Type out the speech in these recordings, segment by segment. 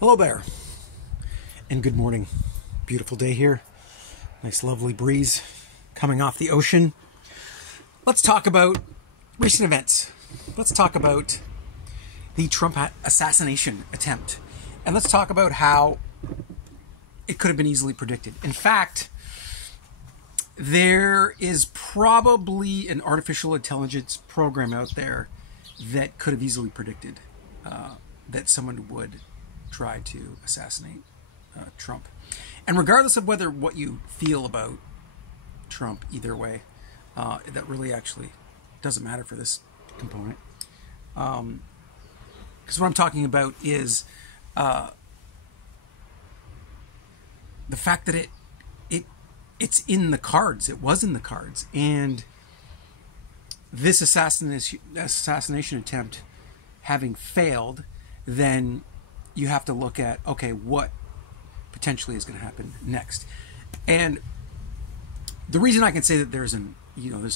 Hello there, and good morning. Beautiful day here. Nice lovely breeze coming off the ocean. Let's talk about recent events. Let's talk about the Trump assassination attempt. And let's talk about how it could have been easily predicted. In fact, there is probably an artificial intelligence program out there that could have easily predicted that someone would try to assassinate Trump. And regardless of what you feel about Trump, either way, that really actually doesn't matter for this component. Because what I'm talking about is the fact that it's in the cards. It was in the cards. And this assassination attempt having failed, then you have to look at, okay, what potentially is going to happen next. And the reason I can say that there's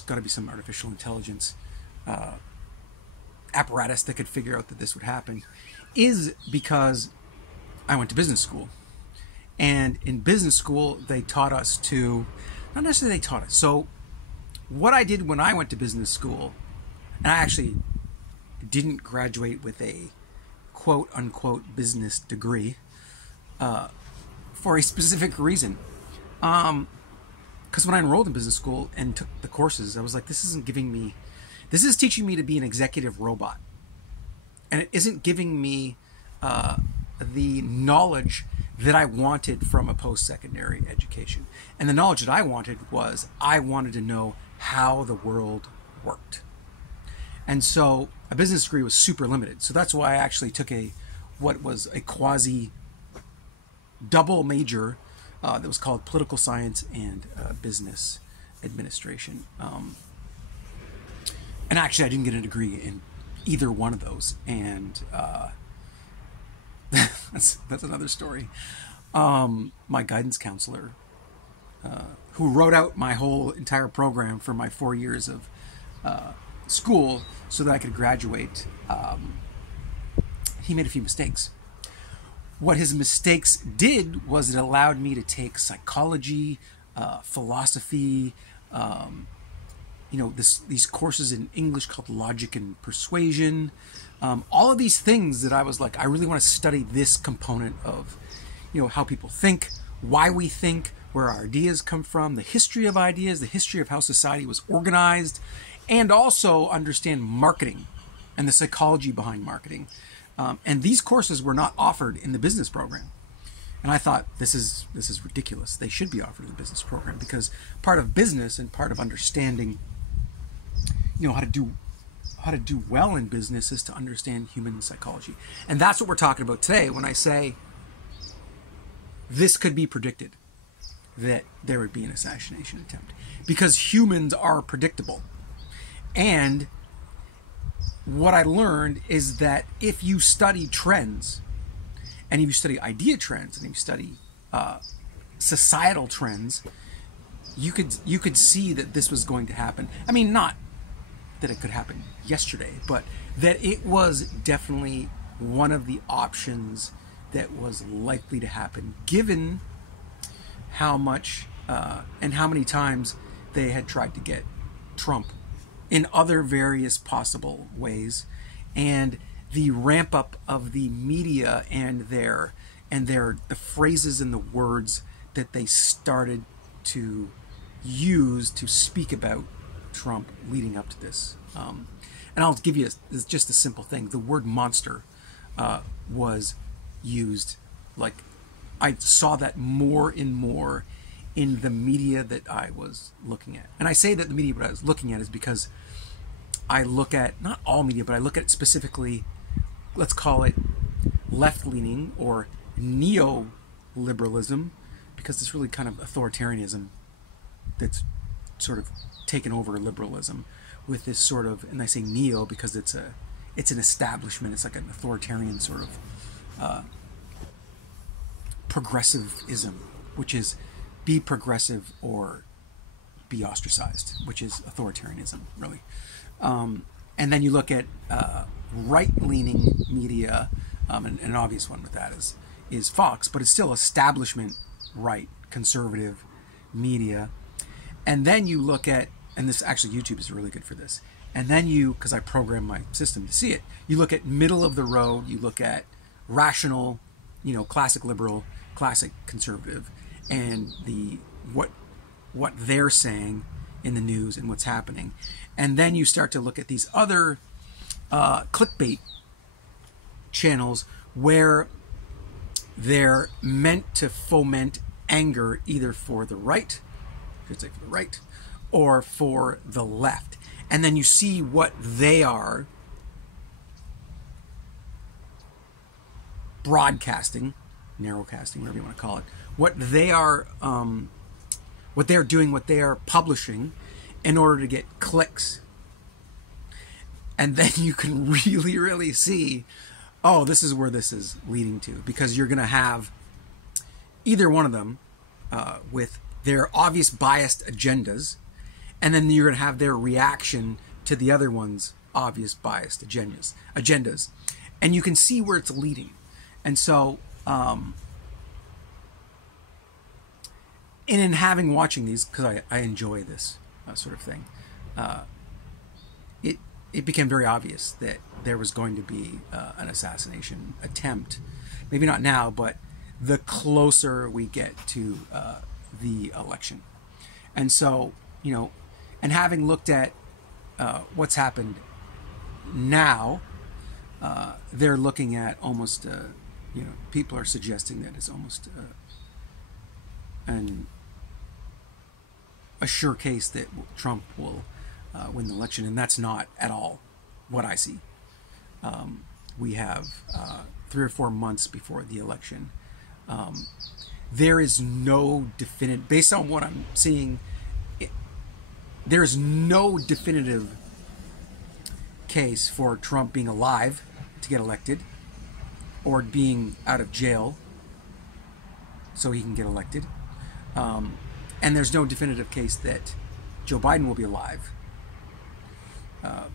got to be some artificial intelligence apparatus that could figure out that this would happen is because I went to business school. And in business school, they taught us to, not necessarily they taught us. So what I did when I went to business school, and I actually didn't graduate with a quote-unquote business degree for a specific reason. Because when I enrolled in business school and took the courses, I was like, this is teaching me to be an executive robot. And it isn't giving me the knowledge that I wanted from a post-secondary education. And the knowledge that I wanted to know how the world worked. And so a business degree was super limited. So that's why I actually took what was a quasi double major that was called political science and business administration. And actually I didn't get a degree in either one of those. And that's another story. My guidance counselor, who wrote out my whole entire program for my 4 years of school so that I could graduate, he made a few mistakes. What his mistakes did was it allowed me to take psychology, philosophy, these courses in English called logic and persuasion, all of these things that I was like, I really want to study this component of, how people think, why we think, where our ideas come from, the history of ideas, the history of how society was organized, and also understand marketing and the psychology behind marketing. And these courses were not offered in the business program. And I thought, this is ridiculous. They should be offered in the business program because part of business and part of understanding, how to do well in business is to understand human psychology. And that's what we're talking about today when I say this could be predicted, that there would be an assassination attempt. Because humans are predictable. And what I learned is that if you study trends, and if you study idea trends, and if you study societal trends, you could see that this was going to happen. I mean, not that it could happen yesterday, but that it was definitely one of the options that was likely to happen, given how much and how many times they had tried to get Trump in other various possible ways, and the ramp up of the media and the phrases and the words that they started to use to speak about Trump leading up to this. And I'll give you just a simple thing. The word monster was used. Like, I saw that more and more in the media that I was looking at. And I say that the media that I was looking at is because I look at, not all media, but I look at specifically, let's call it left-leaning or neoliberalism, because it's really kind of authoritarianism that's sort of taken over liberalism with this sort of, and I say neo because it's an establishment, it's like an authoritarian sort of progressivism, which is be progressive or be ostracized, which is authoritarianism, really. And then you look at right-leaning media, and an obvious one with that is Fox, but it's still establishment right, conservative media. And then you look at, and this actually YouTube is really good for this. And then you, because I program my system to see it, you look at middle of the road, you look at rational, classic liberal, classic conservative, and what they're saying in the news and what's happening. And then you start to look at these other clickbait channels where they're meant to foment anger either for the right, or for the left. And then you see what they are broadcasting, narrowcasting, whatever you want to call it, what they are doing, what they are publishing in order to get clicks. And then you can really, really see, oh, this is where this is leading to, because you're going to have either one of them with their obvious biased agendas, and then you're going to have their reaction to the other one's obvious biased agendas. And you can see where it's leading. And so, in watching these, because I enjoy this sort of thing, it became very obvious that there was going to be an assassination attempt. Maybe not now, but the closer we get to the election. And so, and having looked at what's happened now, they're looking at almost, people are suggesting that it's almost a sure case that Trump will win the election, and that's not at all what I see. We have 3 or 4 months before the election. There is no definite, based on what I'm seeing, there's no definitive case for Trump being alive to get elected, or being out of jail so he can get elected. And there's no definitive case that Joe Biden will be alive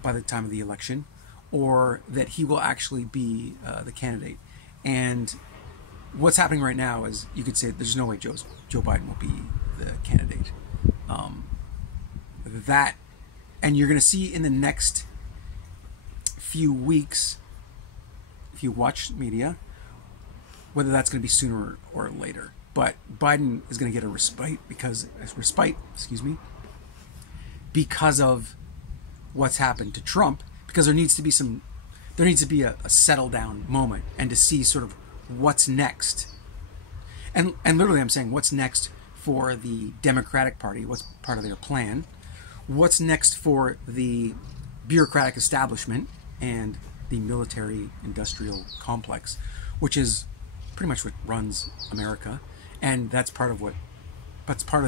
by the time of the election, or that he will actually be the candidate. And what's happening right now is, you could say there's no way Joe Biden will be the candidate. And you're going to see in the next few weeks, if you watch media, whether that's going to be sooner or later. But Biden is going to get a respite because of what's happened to Trump, because there needs to be a settle down moment, and to see sort of what's next. And literally I'm saying what's next for the Democratic Party, what's part of their plan, what's next for the bureaucratic establishment and the military industrial complex, which is pretty much what runs America. And that's part of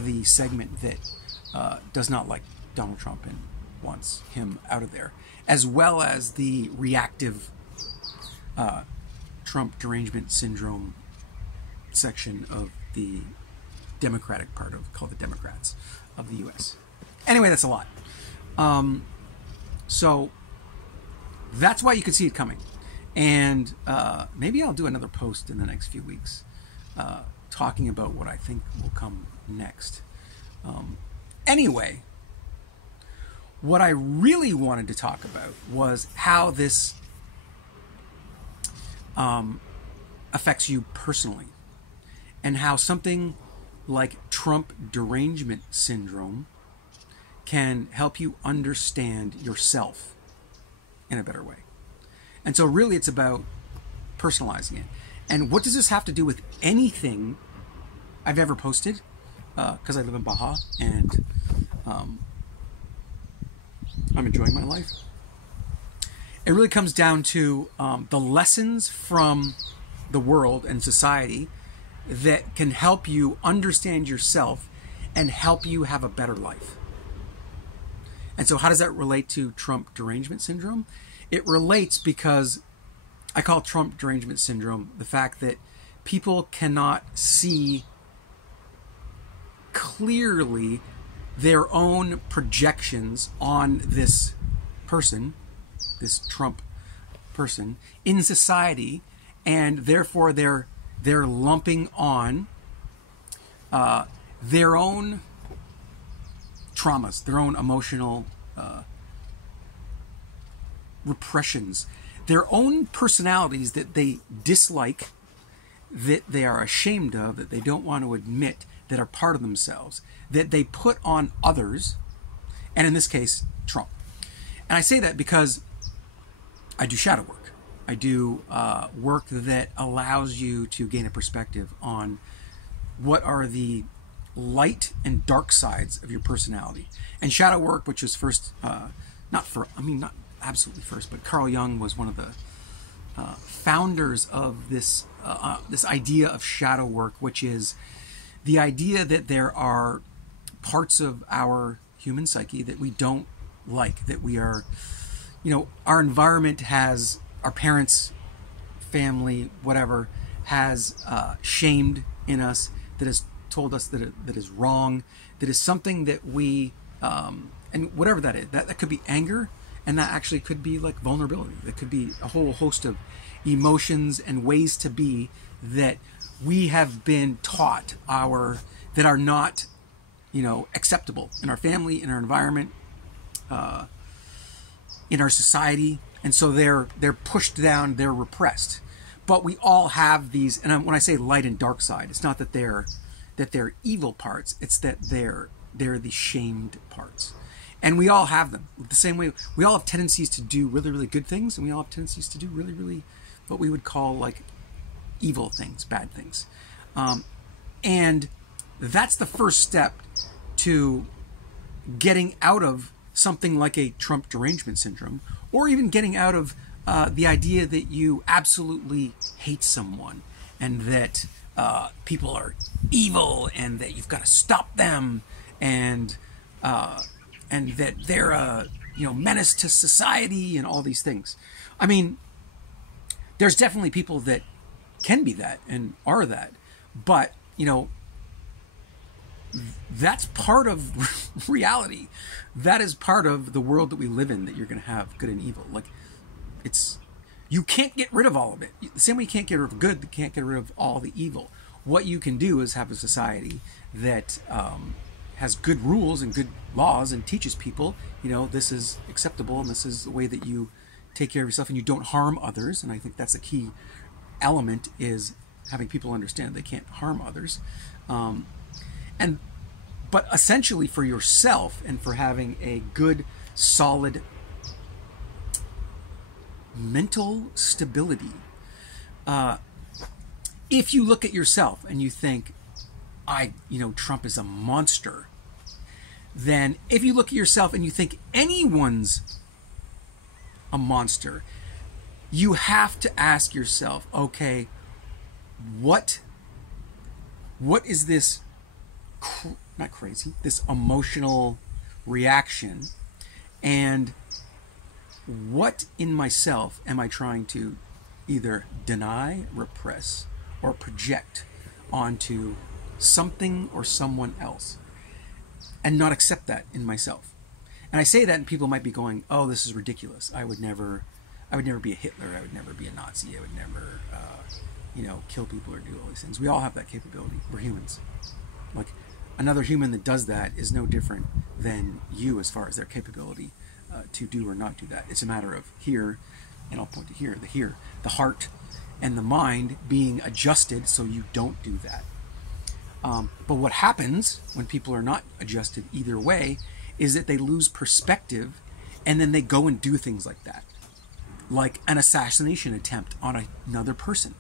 the segment that does not like Donald Trump and wants him out of there, as well as the reactive Trump Derangement Syndrome section of the Democratic part called the Democrats of the U.S. Anyway, that's a lot. So that's why you could see it coming. And maybe I'll do another post in the next few weeks talking about what I think will come next. Anyway, what I really wanted to talk about was how this affects you personally, and how something like Trump Derangement Syndrome can help you understand yourself in a better way. And so really it's about personalizing it. And what does this have to do with anything I've ever posted? Because I live in Baja, and I'm enjoying my life. It really comes down to the lessons from the world and society that can help you understand yourself and help you have a better life. And so how does that relate to Trump Derangement Syndrome? It relates because I call Trump Derangement Syndrome the fact that people cannot see clearly their own projections on this person, this Trump person, in society, and therefore they're they're lumping on their own traumas, their own emotional repressions, their own personalities that they dislike, that they are ashamed of, that they don't want to admit, that are part of themselves, that they put on others, and in this case, Trump. And I say that because I do shadow work. I do work that allows you to gain a perspective on what are the light and dark sides of your personality. And shadow work, which was first, not absolutely first, but Carl Jung was one of the founders of this idea of shadow work, which is the idea that there are parts of our human psyche that we don't like, that we are, our environment has, our parents, family, whatever, has shamed in us, that has told us that is wrong, that is something that we, and whatever that is, that could be anger, and that actually could be like vulnerability. That could be a whole host of emotions and ways to be that we have been taught that are not, acceptable in our family, in our environment, in our society, and so they're pushed down, they're repressed. But we all have these, and when I say light and dark side, it's not that they're evil parts; it's that they're the shamed parts. And we all have them. The same way, we all have tendencies to do really, really good things, and we all have tendencies to do really, really what we would call like evil things, bad things. And that's the first step to getting out of something like a Trump Derangement Syndrome, or even getting out of the idea that you absolutely hate someone, and that people are evil, and that you've got to stop them, and that they're a menace to society and all these things. I mean, there's definitely people that can be that and are that, but that's part of reality. That is part of the world that we live in, that you're going to have good and evil. Like, you can't get rid of all of it. The same way you can't get rid of good, you can't get rid of all the evil. What you can do is have a society that has good rules and good laws and teaches people, this is acceptable and this is the way that you take care of yourself and you don't harm others. And I think that's a key element, is having people understand they can't harm others. But essentially for yourself and for having a good, solid mental stability, if you look at yourself and you think, Trump is a monster, then if you look at yourself and you think anyone's a monster, you have to ask yourself, okay, what is this, not crazy, this emotional reaction, and what in myself am I trying to either deny, repress, or project onto something or someone else, and not accept that in myself. And I say that, and people might be going, oh, this is ridiculous. I would never be a Hitler. I would never be a Nazi. I would never, kill people or do all these things. We all have that capability. We're humans. Like, another human that does that is no different than you as far as their capability to do or not do that. It's a matter of here, and I'll point to here, the heart and the mind being adjusted so you don't do that. But what happens when people are not adjusted either way is that they lose perspective, and then they go and do things like that, like an assassination attempt on another person.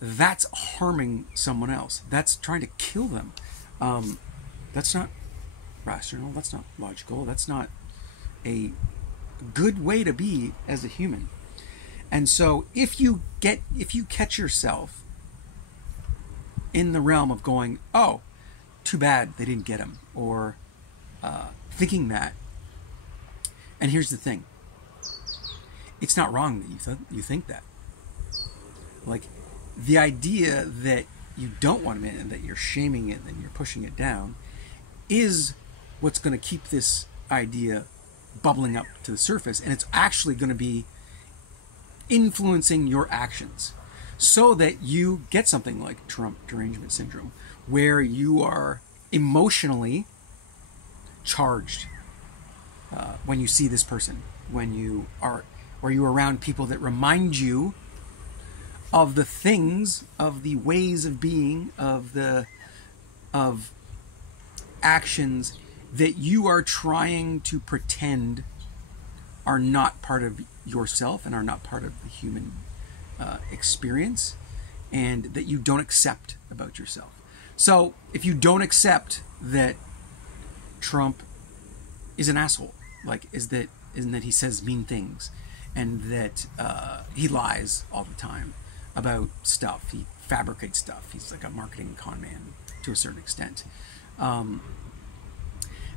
That's harming someone else. That's trying to kill them. That's not rational. That's not logical. That's not a good way to be as a human. And so if you catch yourself in the realm of going, oh, too bad they didn't get him, or thinking that, and here's the thing, it's not wrong that you think that. Like, the idea that you don't want him in and that you're shaming it and you're pushing it down is what's going to keep this idea bubbling up to the surface, and it's actually going to be influencing your actions. so that you get something like Trump Derangement Syndrome, where you are emotionally charged when you see this person, when you are, or you're around people that remind you of the things, of the ways of being, of actions that you are trying to pretend are not part of yourself and are not part of the human experience, and that you don't accept about yourself. So if you don't accept that Trump is an asshole, like isn't that he says mean things, and that he lies all the time about stuff, he fabricates stuff, he's like a marketing con man to a certain extent,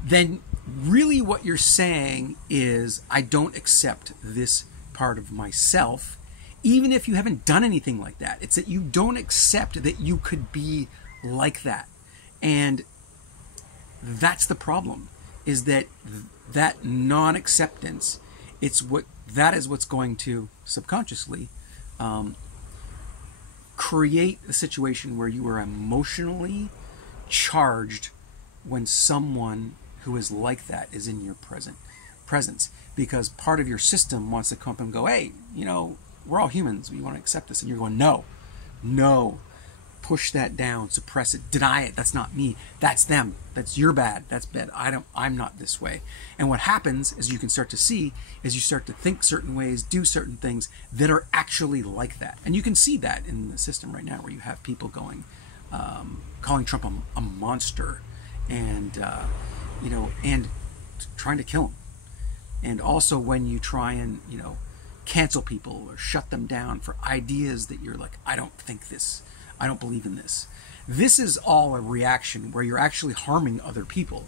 then really what you're saying is, I don't accept this part of myself, even if you haven't done anything like that. It's that you don't accept that you could be like that. And that's the problem, is that that non-acceptance, that is what's going to subconsciously create a situation where you are emotionally charged when someone who is like that is in your presence, because part of your system wants to come up and go, hey, we're all humans, we want to accept this, and you're going, no, push that down, suppress it, deny it, that's not me, that's them, you're bad, that's bad, I'm not this way. And what happens, as you can start to see, is you start to think certain ways, do certain things that are actually like that. And you can see that in the system right now, where you have people going, calling Trump a monster, and and trying to kill him. And also when you try and cancel people or shut them down for ideas that you're like, I don't think this, I don't believe in this. This is all a reaction where you're actually harming other people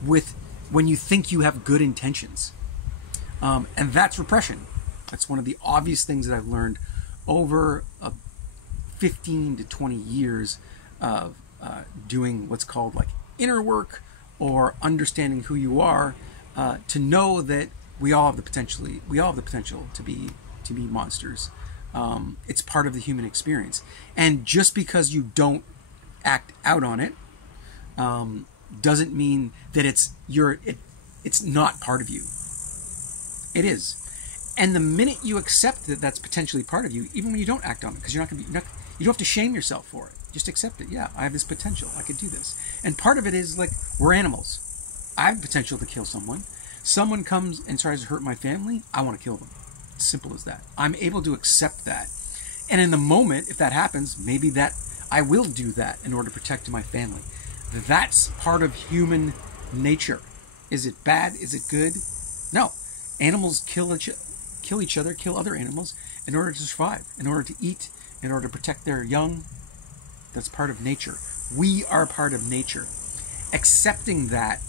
when you think you have good intentions. And that's repression. That's one of the obvious things that I've learned over 15 to 20 years of doing what's called like inner work, or understanding who you are, to know that we all have the potential to be monsters. It's part of the human experience, and just because you don't act out on it doesn't mean that it's not part of you. It is. And the minute you accept that that's potentially part of you, even when you don't act on it, because you don't have to shame yourself for it. Just accept it. Yeah, I have this potential. I could do this. And part of it is like, we're animals. I have the potential to kill someone. Someone comes and tries to hurt my family, I want to kill them. It's simple as that. I'm able to accept that. And in the moment, if that happens, maybe that I will do that in order to protect my family. That's part of human nature. Is it bad? Is it good? No. Animals kill each other, kill other animals in order to survive, in order to eat, in order to protect their young. That's part of nature. We are part of nature. Accepting that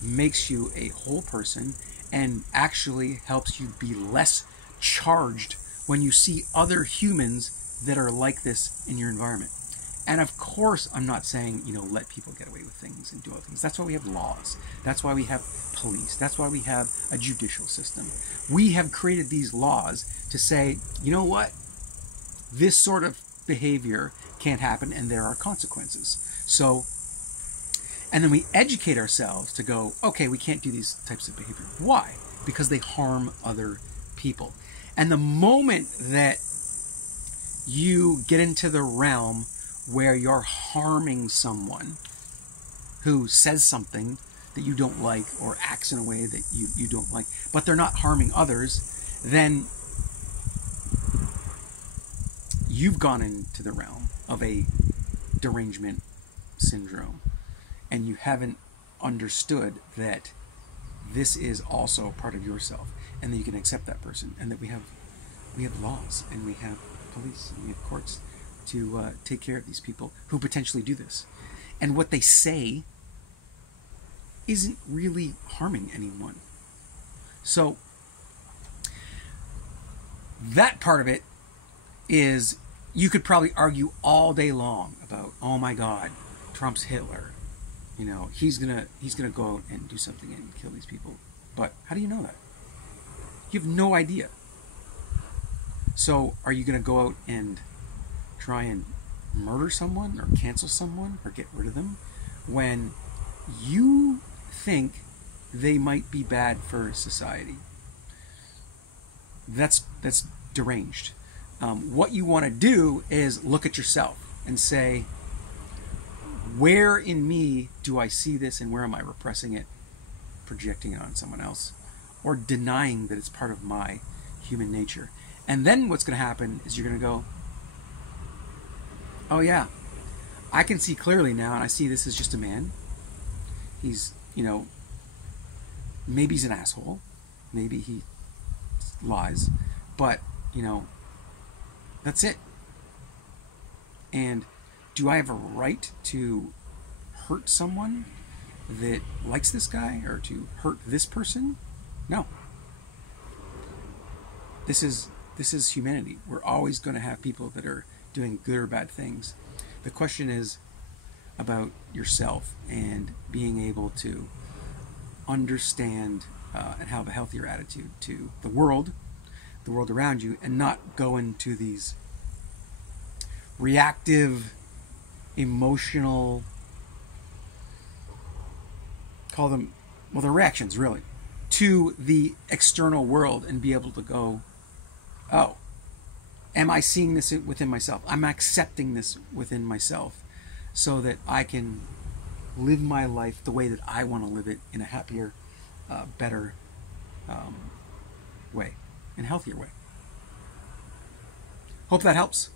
makes you a whole person and actually helps you be less charged when you see other humans that are like this in your environment. And of course, I'm not saying, let people get away with things and do other things. That's why we have laws. That's why we have police. That's why we have a judicial system. We have created these laws to say, you know what? This sort of behavior can't happen, and there are consequences. So, and then we educate ourselves to go, okay, we can't do these types of behavior. Why? Because they harm other people. And the moment that you get into the realm where you're harming someone who says something that you don't like or acts in a way that you don't like, but they're not harming others, then you've gone into the realm of a derangement syndrome, and you haven't understood that this is also part of yourself, and that you can accept that person, and that we have laws, and we have police, and we have courts to take care of these people who potentially do this. And what they say isn't really harming anyone. So that part of it is, you could probably argue all day long about, oh my God, Trump's Hitler. He's gonna go out and do something and kill these people. But how do you know that? You have no idea. So are you gonna go out and try and murder someone or cancel someone or get rid of them when you think they might be bad for society. That's deranged. What you want to do is look at yourself and say, where in me do I see this, and where am I repressing it, projecting it on someone else, or denying that it's part of my human nature? And then what's going to happen is you're going to go, oh yeah, I can see clearly now, and I see this as just a man. He's, maybe he's an asshole. Maybe he lies. But, that's it. And do I have a right to hurt someone that likes this guy, or to hurt this person? No. This is humanity. We're always going to have people that are doing good or bad things. The question is about yourself and being able to understand and have a healthier attitude to the world around you, and not go into these reactive, emotional, call them, well, they're reactions really, to the external world, and be able to go, oh, am I seeing this within myself? I'm accepting this within myself so that I can live my life the way that I want to live it, in a happier, better way, in a healthier way. Hope that helps.